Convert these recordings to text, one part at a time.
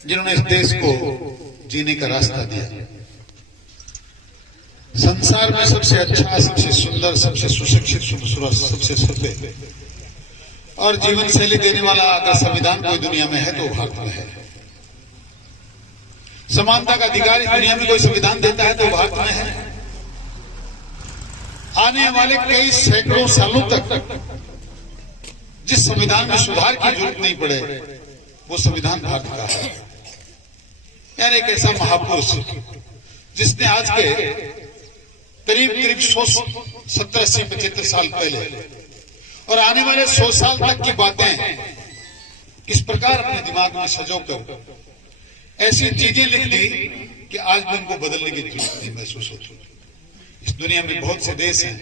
जिन्होंने इस देश को जीने का रास्ता दिया। संसार में सबसे अच्छा, सबसे सुंदर, सबसे सुशिक्षित, सबसे सभ्य और जीवन शैली देने वाला अगर संविधान कोई दुनिया में है तो भारत में है। समानता का अधिकार इस दुनिया में कोई संविधान देता है तो भारत में है। आने वाले कई सैकड़ों सालों तक जिस संविधान में सुधार की जरूरत नहीं पड़े वो संविधान भारत का है। यानी एक ऐसा महापुरुष जिसने आज के करीब 70, 80, 75 साल पहले और आने वाले 100 साल तक की बातें इस प्रकार अपने दिमाग में सजोकर ऐसी चीजें लिख दी कि आज भी उनको बदलने की जरूरत नहीं महसूस होती। इस दुनिया में बहुत से देश हैं,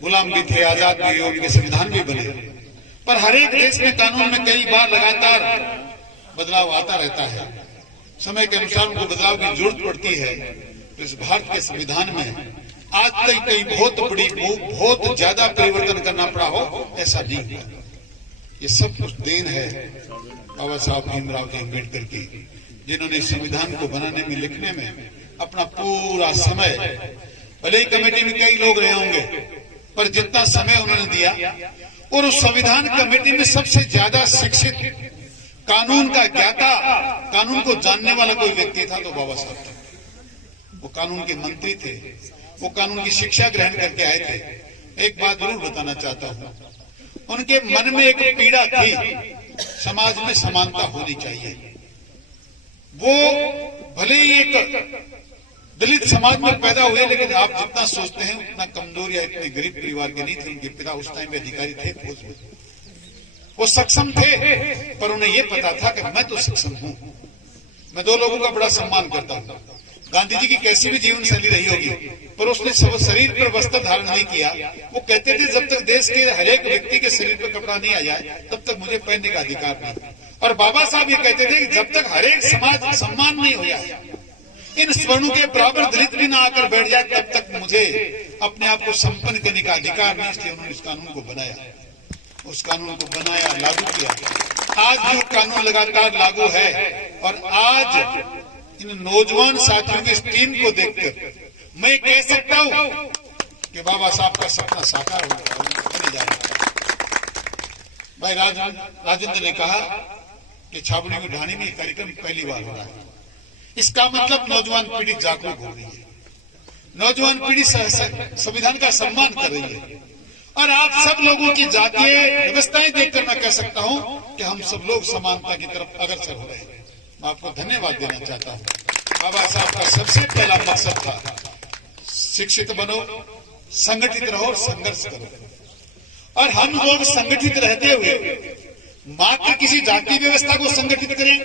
गुलाम भी थे, आजाद भी हुए, उनके संविधान भी बने, पर हर एक देश में कानून में कई बार लगातार बदलाव आता रहता है। समय के अनुसार उनको बदलाव की जरूरत पड़ती है। तो इस भारत के संविधान में आज तक कई बहुत ज्यादा परिवर्तन करना पड़ा हो ऐसा नहीं हुआ। ये सब कुछ देन है बाबा साहब भीमराव जी अम्बेडकर की, जिन्होंने संविधान को बनाने में, लिखने में अपना पूरा समय, भले ही कमेटी में कई लोग रहे होंगे, पर जितना समय उन्होंने दिया, और उस संविधान कमेटी में सबसे ज्यादा शिक्षित, कानून का ज्ञाता, कानून को जानने वाला कोई व्यक्ति था तो बाबा साहब था। वो कानून के मंत्री थे, वो कानून की शिक्षा ग्रहण करके आए थे। एक बात जरूर बताना चाहता हूं, उनके मन में एक पीड़ा थी, समाज में समानता होनी चाहिए। वो भले ही एक दलित समाज में पैदा हुए, लेकिन आप जितना सोचते हैं उतना कमजोर या इतने गरीब परिवार के नहीं थे। उनके पिता उस टाइम में अधिकारी थे फौज में, वो सक्षम थे, पर उन्हें यह पता था कि मैं तो सक्षम हूं। मैं दो लोगों का बड़ा सम्मान करता हूं। गांधी जी की कैसी भी जीवन शैली रही होगी, पर उसने शरीर पर वस्त्र धारण नहीं किया। वो कहते थे जब तक देश के हर एक व्यक्ति के शरीर पर कपड़ा नहीं आ जाए तब तक मुझे पहनने का अधिकार नहीं। और बाबा साहब ये कहते थे कि जब तक हर एक समाज सम्मान नहीं हो जाए, इन स्वर्णों के बराबर दलित भी ना आकर बैठ जाए, तब तक मुझे अपने आप को संपन्न करने का अधिकार नहीं। इसलिए उन्होंने इस कानून को बनाया, उस कानून को बनाया, लागू किया। आज भी कानून लगातार लागू है। और आज इन नौजवान साथियों की इस टीम को देखकर मैं कह सकता हूं कि बाबा साहब का सपना साकार होने जा रहा है। भाई राजेंद्र ने कहा कि छावनी में ढाणी में कार्यक्रम पहली बार हो रहा है। इसका मतलब नौजवान पीढ़ी जागरूक हो रही है, नौजवान पीढ़ी संविधान का सम्मान कर रही है। और आप सब लोगों की जातीय व्यवस्थाएं देखकर मैं कह सकता हूं कि हम सब लोग समानता की तरफ अग्रसर हो रहे हैं। मैं आपको धन्यवाद देना चाहता हूं। बाबा साहब का सबसे पहला मकसद था शिक्षित बनो, संगठित रहो और संघर्ष करो। और हम लोग संगठित रहते हुए मात्र किसी जाति व्यवस्था को संगठित करें,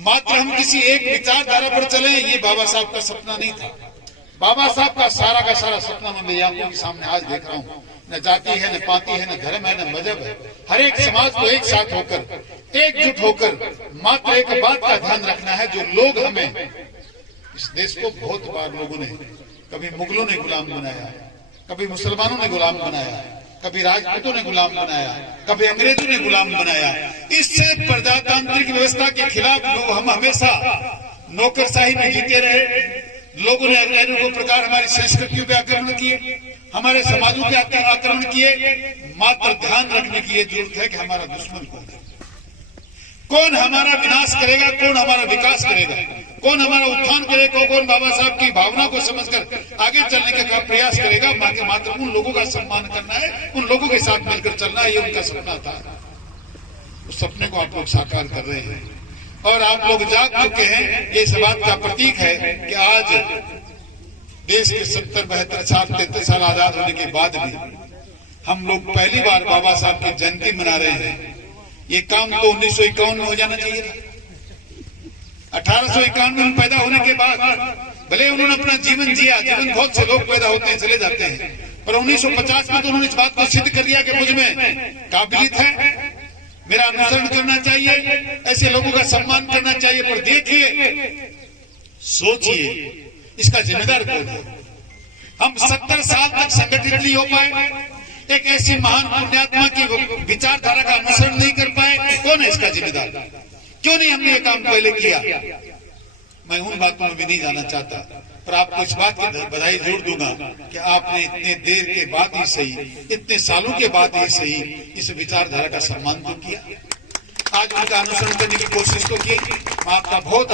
मात्र हम किसी एक विचारधारा पर चलें, ये बाबा साहब का सपना नहीं था। बाबा साहब का सारा सपना मैं मेरी आंखों के सामने आज देख रहा हूं। न जाति है, न पाति है, न धर्म है, न मजहब है। हर एक समाज को एक साथ होकर, एकजुट होकर मात्र एक बात का ध्यान रखना है, जो लोग हमें, इस देश को बहुत बार लोगों ने, कभी मुगलों ने गुलाम बनाया, कभी मुसलमानों ने गुलाम बनाया, कभी राजपूतों ने गुलाम बनाया, कभी अंग्रेजों ने गुलाम बनाया। इससे प्रजातांत्रिक व्यवस्था के खिलाफ लोग, हम हमेशा नौकरशाही में जीते रहे। लोगों ने अनेकों प्रकार हमारी संस्कृतियों पे आक्रमण किए, हमारे समाजों पे आक्रमण किए। मात्र ध्यान रखने की ये जरूरत है कि हमारा दुश्मन कौन है, कौन हमारा विनाश करेगा, कौन हमारा विकास करेगा, कौन हमारा उत्थान करेगा, कौन बाबा साहब की भावना को समझकर आगे चलने का प्रयास करेगा। मात्र उन लोगों का सम्मान करना है, उन लोगों के साथ मिलकर चलना है। ये उनका सपना था। उस सपने को आप लोग साकार कर रहे हैं और आप लोग जाग चुके हैं। ये इस बात का प्रतीक है कि आज देश के 70, 72 साल, 33 साल आजाद होने के बाद भी हम लोग पहली बार बाबा साहब की जयंती मना रहे हैं। ये काम तो 1951 में हो जाना चाहिए था। 1851 में पैदा होने के बाद भले उन्होंने अपना जीवन जिया, जीवन बहुत से लोग पैदा होते हैं चले जाते हैं, पर 1950 में तो उन्होंने इस बात को सिद्ध कर दिया कि मुझ में काबिलियत है, मेरा अनुसरण करना चाहिए, ऐसे लोगों का सम्मान करना चाहिए। पर देखिए, सोचिए, इसका जिम्मेदार कौन है? हम 70 साल तक संगठित नहीं हो पाए, एक ऐसी महान पुण्यात्मा की विचारधारा का अनुसरण नहीं कर पाए, कौन है इसका जिम्मेदार? क्यों नहीं हमने ये काम पहले किया? मैं उन बातों में भी नहीं जाना चाहता, पर आपको इस बात की बधाई जरूर दूंगा कि आपने इतने देर के बाद ही सही, इतने सालों के बाद ही सही, इस विचारधारा का सम्मान तो किया, आज उनका अनुसरण करने की कोशिश तो की। मैं आपका बहुत